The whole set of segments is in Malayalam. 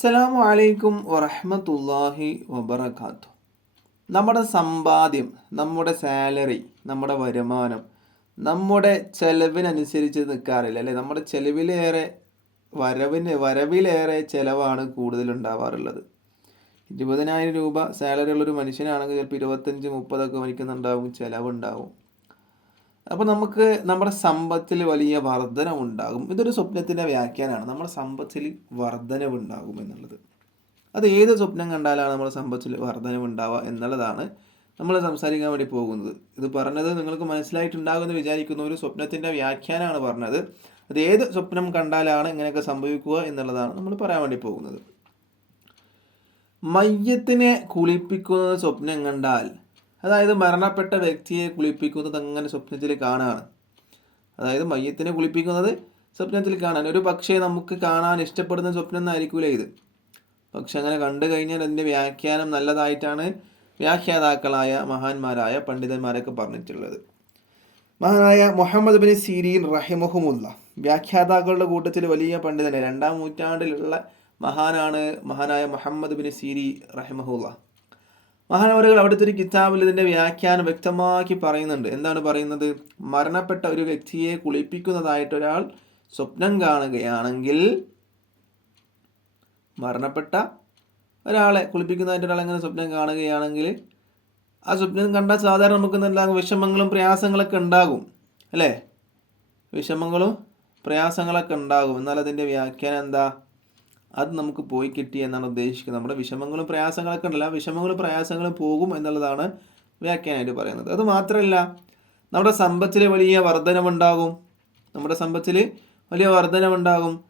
അസ്സലാമു അലൈക്കും വറഹമത്തല്ലാഹി വബർക്കാത്തു നമ്മുടെ സമ്പാദ്യം നമ്മുടെ സാലറി നമ്മുടെ വരുമാനം നമ്മുടെ ചെലവിനനുസരിച്ച് നിൽക്കാറില്ല അല്ലേ? നമ്മുടെ ചെലവിലേറെ വരവിന് വരവിലേറെ ചിലവാണ് കൂടുതൽ ഉണ്ടാവാറുള്ളത് ഇരുപതിനായിരം രൂപ സാലറി ഉള്ളൊരു മനുഷ്യനാണെങ്കിൽ ചിലപ്പോൾ ഇരുപത്തഞ്ച് മുപ്പതൊക്കെ മണിക്കുന്നുണ്ടാവും ചിലവുണ്ടാവും. അപ്പോൾ നമുക്ക് നമ്മുടെ സമ്പത്തിൽ വലിയ വർധനവുണ്ടാകും. ഇതൊരു സ്വപ്നത്തിന്റെ വ്യാഖ്യാനമാണ്. നമ്മുടെ സമ്പത്തിൽ വർധനവുണ്ടാകും എന്നുള്ളത്. അത് ഏത് സ്വപ്നം കണ്ടാലാണ് നമ്മുടെ സമ്പത്തിൽ വർധനവുണ്ടാവുക എന്നുള്ളതാണ് നമ്മൾ സംസാരിക്കാൻ വേണ്ടി പോകുന്നത്. ഇത് പറഞ്ഞത് നിങ്ങൾക്ക് മനസ്സിലായിട്ടുണ്ടാകുമെന്ന് വിചാരിക്കുന്ന. ഒരു സ്വപ്നത്തിന്റെ വ്യാഖ്യാനമാണ് പറഞ്ഞത്. അത് ഏത് സ്വപ്നം കണ്ടാലാണ് ഇങ്ങനെയൊക്കെ സംഭവിക്കുക എന്നുള്ളതാണ് നമ്മൾ പറയാൻ വേണ്ടി പോകുന്നത്. മയ്യത്തിനെ കുളിപ്പിക്കുന്ന സ്വപ്നം കണ്ടാൽ അതായത് മരണപ്പെട്ട വ്യക്തിയെ കുളിപ്പിക്കുന്നത് അങ്ങനെ സ്വപ്നത്തിൽ കാണാണ്. അതായത് മയ്യത്തിനെ കുളിപ്പിക്കുന്നത് സ്വപ്നത്തിൽ കാണാൻ. ഒരു പക്ഷേ നമുക്ക് കാണാൻ ഇഷ്ടപ്പെടുന്ന സ്വപ്നം എന്നായിരിക്കില്ല ഇത്. പക്ഷെ അങ്ങനെ കണ്ടു കഴിഞ്ഞാൽ അതിന്റെ വ്യാഖ്യാനം നല്ലതായിട്ടാണ് വ്യാഖ്യാതാക്കളായ മഹാന്മാരായ പണ്ഡിതന്മാരൊക്കെ പറഞ്ഞിട്ടുള്ളത്. മഹാനായ മുഹമ്മദ് ബിൻ സീരീൻ റഹിമുഹമുല്ല. വ്യാഖ്യാതാക്കളുടെ കൂട്ടത്തിൽ വലിയ പണ്ഡിതനെ. രണ്ടാം നൂറ്റാണ്ടിലുള്ള മഹാനാണ് മഹാനായ മുഹമ്മദ് ബിൻ സീരി റഹിമഹുല്ല. മഹാനവരുകൾ അവിടുത്തെ ഒരു കിതാബിൽ ഇതിന്റെ വ്യാഖ്യാനം വ്യക്തമാക്കി പറയുന്നുണ്ട്. എന്താണ് പറയുന്നത്? മരണപ്പെട്ട ഒരു വ്യക്തിയെ കുളിപ്പിക്കുന്നതായിട്ട് ഒരാൾ സ്വപ്നം കാണുകയാണെങ്കിൽ മരണപ്പെട്ട ഒരാളെ കുളിപ്പിക്കുന്നതായിട്ട് ഒരാൾ എങ്ങനെ സ്വപ്നം കാണുകയാണെങ്കിൽ ആ സ്വപ്നം കണ്ടാൽ സാധാരണ നമുക്ക് എന്താകും വിഷമങ്ങളും പ്രയാസങ്ങളൊക്കെ ഉണ്ടാകും. അല്ലേ? വിഷമങ്ങളും പ്രയാസങ്ങളൊക്കെ ഉണ്ടാകും. എന്നാൽ അതിന്റെ വ്യാഖ്യാനം എന്താ? അത് നമുക്ക് പോയി കിട്ടി എന്നാണ് ഉദ്ദേശിക്കുന്നത്. നമ്മുടെ വിഷമങ്ങളും പ്രയാസങ്ങളൊക്കെ ഉണ്ടല്ല. വിഷമങ്ങളും പ്രയാസങ്ങളും പോകും എന്നുള്ളതാണ് വ്യാഖ്യാനമായിട്ട് പറയുന്നത്. അത് മാത്രമല്ല നമ്മുടെ സമ്പത്തിൽ വലിയ വർധനമുണ്ടാകും നമ്മുടെ സമ്പത്തിൽ വലിയ വർധനമുണ്ടാകും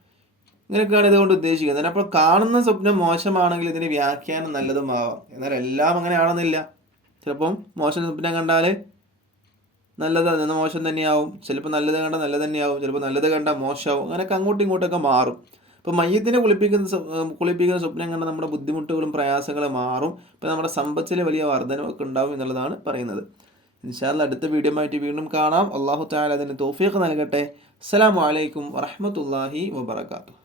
ഇങ്ങനെയൊക്കെയാണ് ഇതുകൊണ്ട് ഉദ്ദേശിക്കുന്നത്. അപ്പോൾ കാണുന്ന സ്വപ്നം മോശമാണെങ്കിൽ ഇതിന് വ്യാഖ്യാനം നല്ലതുമാവാം. എന്നാൽ എല്ലാം അങ്ങനെ ആണെന്നില്ല ചിലപ്പം മോശം സ്വപ്നം കണ്ടാൽ നല്ലത് നിന്ന് മോശം തന്നെയാവും. ചിലപ്പോൾ നല്ലത് കണ്ടാൽ നല്ലത് തന്നെയാവും. ചിലപ്പോൾ നല്ലത് കണ്ടാൽ മോശമാവും. അങ്ങനെയൊക്കെ അങ്ങോട്ടും ഇങ്ങോട്ടൊക്കെ മാറും. ഇപ്പോൾ മയ്യത്തിനെ കുളിപ്പിക്കുന്ന കുളിപ്പിക്കുന്ന സ്വപ്നം കണ്ട നമ്മുടെ ബുദ്ധിമുട്ടുകളും പ്രയാസങ്ങളും മാറും. ഇപ്പോൾ നമ്മുടെ സമ്പത്തിൽ വലിയ വർധനമൊക്കെ ഉണ്ടാവും എന്നുള്ളതാണ് പറയുന്നത്. ഇൻഷാല്ല അടുത്ത വീഡിയോ ആയിട്ട് വീണ്ടും കാണാം. അള്ളാഹു താല അതിന് നൽകട്ടെ. അസ്സാം വലൈക്കും വറഹമത്തല്ലാഹി വബർക്കാത്തു